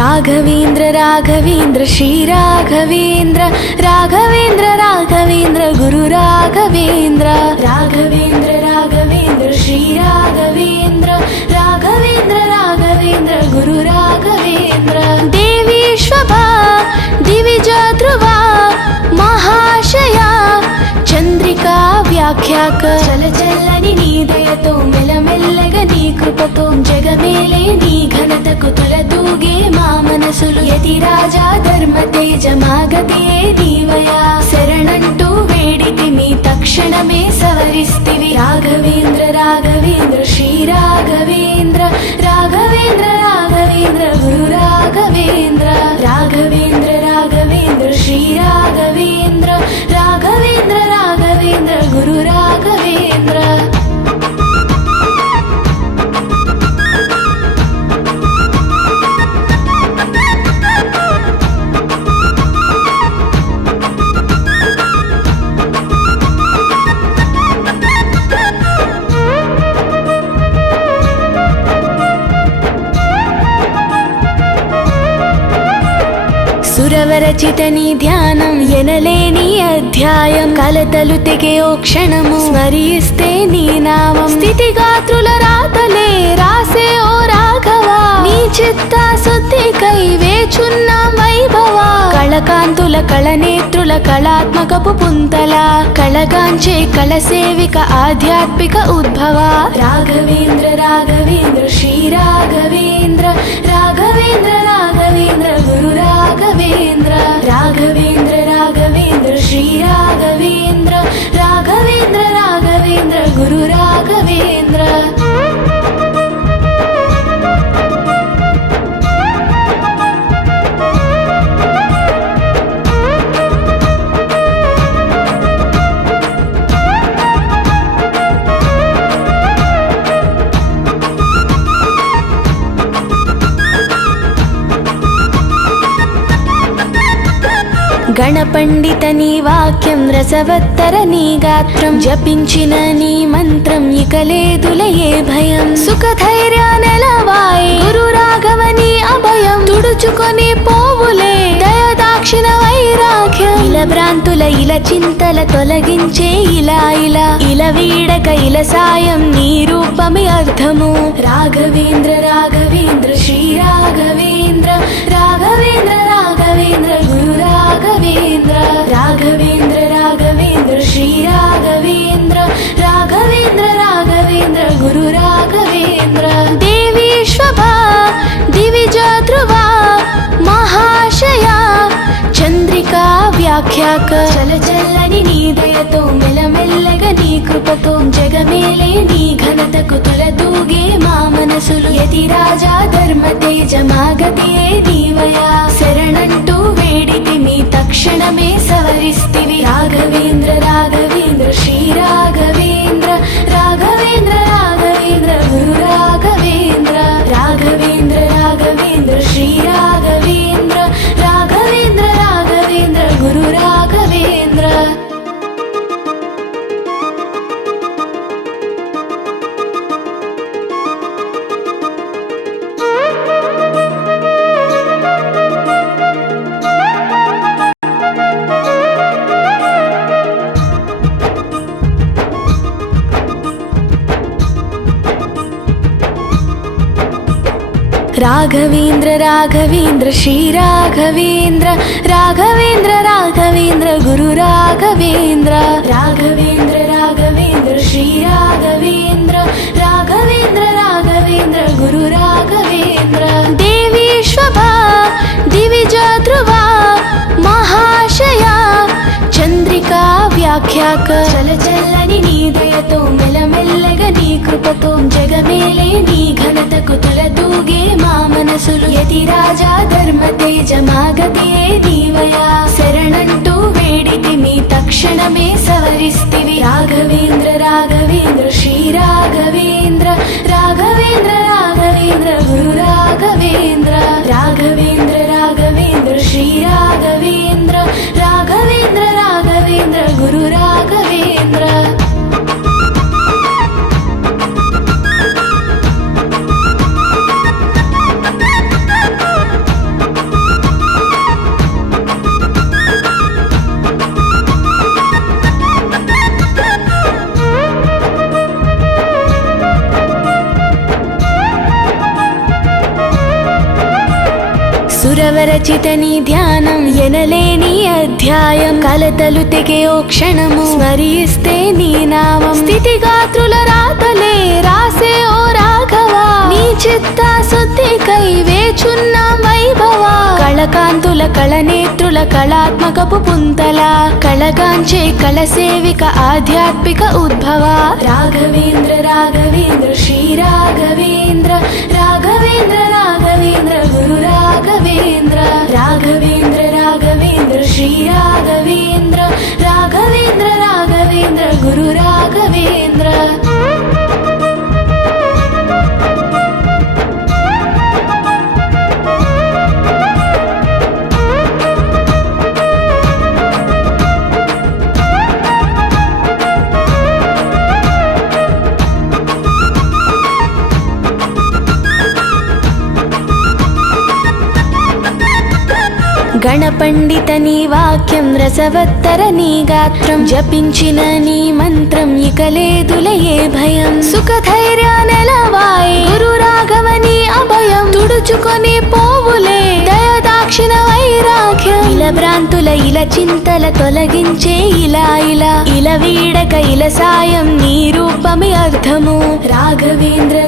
ರಾಘವೇಂದ್ರ ರಾಘವೇಂದ್ರ ಶ್ರೀ ರಾಘವೇಂದ್ರ ರಾಘವೇಂದ್ರ ರಾಘವೇಂದ್ರ ಗುರು ರಾಘವೇಂದ್ರ ರಾಘವೇಂದ್ರ ರಾಘವೇಂದ್ರ ಶ್ರೀ ರಾಘವೇಂದ್ರ ರಾಘವೇಂದ್ರ ರಾಘವೇಂದ್ರ ಗುರು ರಾಘವೇಂದ್ರ ದೇವೀಶ್ವಭಾ ದಿವಿಜ ಧ್ರುವ ಮಹಾಶಯ చంద్రికా వ్యాఖ్యాక చల చల్లని నీ దయతో మెల్లమెల్లగ నీ కృపతో జగమేలే నీ ఘనతకు తొలదూగే మా మనసులు యతి రాజా ధర్మ తేజ మాగతియే నీవయా శరణంటూ వేడితి మీ తక్షణమే సవరిస్తివి రాఘవేంద్ర రాఘవేంద్ర శ్రీ రాఘవేంద్ర రాఘవేంద్ర రాఘవేంద్ర గురు రాఘవేంద్ర రాఘవేంద్ర రాఘవేంద్ర శ్రీ రాఘవేంద్ర రాఘవేంద్ర రాఘవేంద్ర గురు రాఘవేంద్ర సురవరచిత నీ ధ్యానం ఎనలేని అధ్యాయం కలతలు తెగే ఓ క్షణము స్మరిస్తే నీ నామం స్థితిగాత్రుల రాతలే రాసే ఓ రాఘవా నీ చిత్త శుద్ధికై వేచున్న వైభవ కళకాంతుల కళనేత్రుల కళాత్మకపు పుంతల కళగాంచే కళసేవిక ఆధ్యాత్మిక ఉద్భవ రాఘవేంద్ర రాఘవేంద్ర శ్రీ రాఘవేంద్ర రాఘవేంద్ర రాఘవేంద్ర గురు రాఘవేంద్ర రాఘవేంద్ర రాఘవేంద్ర శ్రీ రాఘవేంద్ర రాఘవేంద్ర రాఘవేంద్ర గురు రాఘవేంద్ర గణపండిత నీ వాక్యం రసవత్తర నీ గాత్రం జపించిన నీ మంత్రం ఇక లేదులే ఏ భయం సుఖధైర్య నెలవాయి గురు రాఘవ నీ అభయం తుడుచుకొని పోవులే దయదాక్షిణ వైరాగ్యం ఇల భ్రాంతుల ఇల చింతల తొలగించే ఇలా ఇలా ఇల వీడక ఇల సాయం నీ రూపమే అర్థము రాఘవేంద్ర రాఘవేంద్ర శ్రీ రాఘవేంద్ర రాఘవేంద్ర రాఘవేంద్ర గురు రాఘవేంద్ర రాఘవేంద్ర రాఘవేంద్ర శ్రీ రాఘవేంద్ర రాఘవేంద్ర రాఘవేంద్ర గురు రాఘవేంద్ర దేవీశ్వభా దివిజ ధ్ರುವ మహాశయ చంద్రికా వ్యాఖ్యాక చల చల్లని నీ దయతో మెల్లమెల్లగ నీ కృపతో జగమేలే నీ ఘనతకు తొలదూగే మా మనసులు యతి రాజా ధర్మ తేజ మాగతియే నీవయా శరణంటూ వేడితి మీ తక్షణమే సవరిస్తివి రాఘవేంద్ర రాఘవేంద్ర శ్రీ రాఘవేంద్ర రాఘవేంద్ర రాఘవేంద్ర గురు రాఘవేంద్ర రాఘవేంద్ర రాఘవేంద్ర శ్రీ రాఘవేంద్ర రాఘవేంద్ర రాఘవేంద్ర గురు రాఘవేంద్ర రాఘవేంద్ర రాఘవేంద్ర శ్రీ రాఘవేంద్ర రాఘవేంద్ర రాఘవేంద్ర గురు రాఘవేంద్ర రాఘవేంద్ర రాఘవేంద్ర శ్రీ రాఘవేంద్ర రాఘవేంద్ర రాఘవేంద్ర గురు రాఘవేంద్ర దేవీశ్వభా దివిజ ధ్ರುವ మహాశయ చంద్రికా వ్యాఖ్యాక చల చల్లని నీ దయతో మెల్లమెల్లగ నీ కృపతో జగమేలే నీ ఘనతకు తొలదూగే మా మనసులు యతి రాజా ధర్మ తేజ మాగతియే నీవయా శరణంటూ వేడితి మీ తక్షణమే సవరిస్తివి రాఘవేంద్ర రాఘవేంద్ర శ్రీ రాఘవేంద్ర రాఘవేంద్ర రాఘవేంద్ర గురు రాఘవేంద్ర రాఘవేంద్ర రాఘవేంద్ర శ్రీ రాఘవేంద్ర రాఘవేంద్ర రాఘవేంద్ర గురు రాఘవేంద్ర సురవరచిత నీ ధ్యానం ఎనలేని అధ్యాయం కలతలు తెగే ఓ క్షణము స్మరిస్తే నీ నామం స్థితిగాత్రుల రాతలే రాసే ఓ రాఘవా నీ చిత్త శుద్ధికై వేచున్న వైభవ కళకాంతుల కళనేత్రుల కళాత్మకపు పుంతల కళగాంచే కళసేవిక ఆధ్యాత్మిక ఉద్భవ రాఘవేంద్ర రాఘవేంద్ర శ్రీ రాఘవేంద్ర రాఘవేంద్ర రాఘవేంద్ర గురు రాఘవేంద్ర రాఘవేంద్ర రాఘవేంద్ర శ్రీ రాఘవేంద్ర రాఘవేంద్ర రాఘవేంద్ర గురు రాఘవేంద్ర గణపండిత నీ వాక్యం రసవత్తర నీ గాత్రం జపించిన నీ మంత్రం ఇక లేదులే ఏ భయం సుఖధైర్య నెలవాయి గురు రాఘవ నీ అభయం తుడుచుకొని పోవులే దయదాక్షిణ వైరాగ్యం ఇల భ్రాంతుల ఇల చింతల తొలగించే ఇలా వీడక ఇల సాయం నీ రూపమే అర్థము రాఘవేంద్ర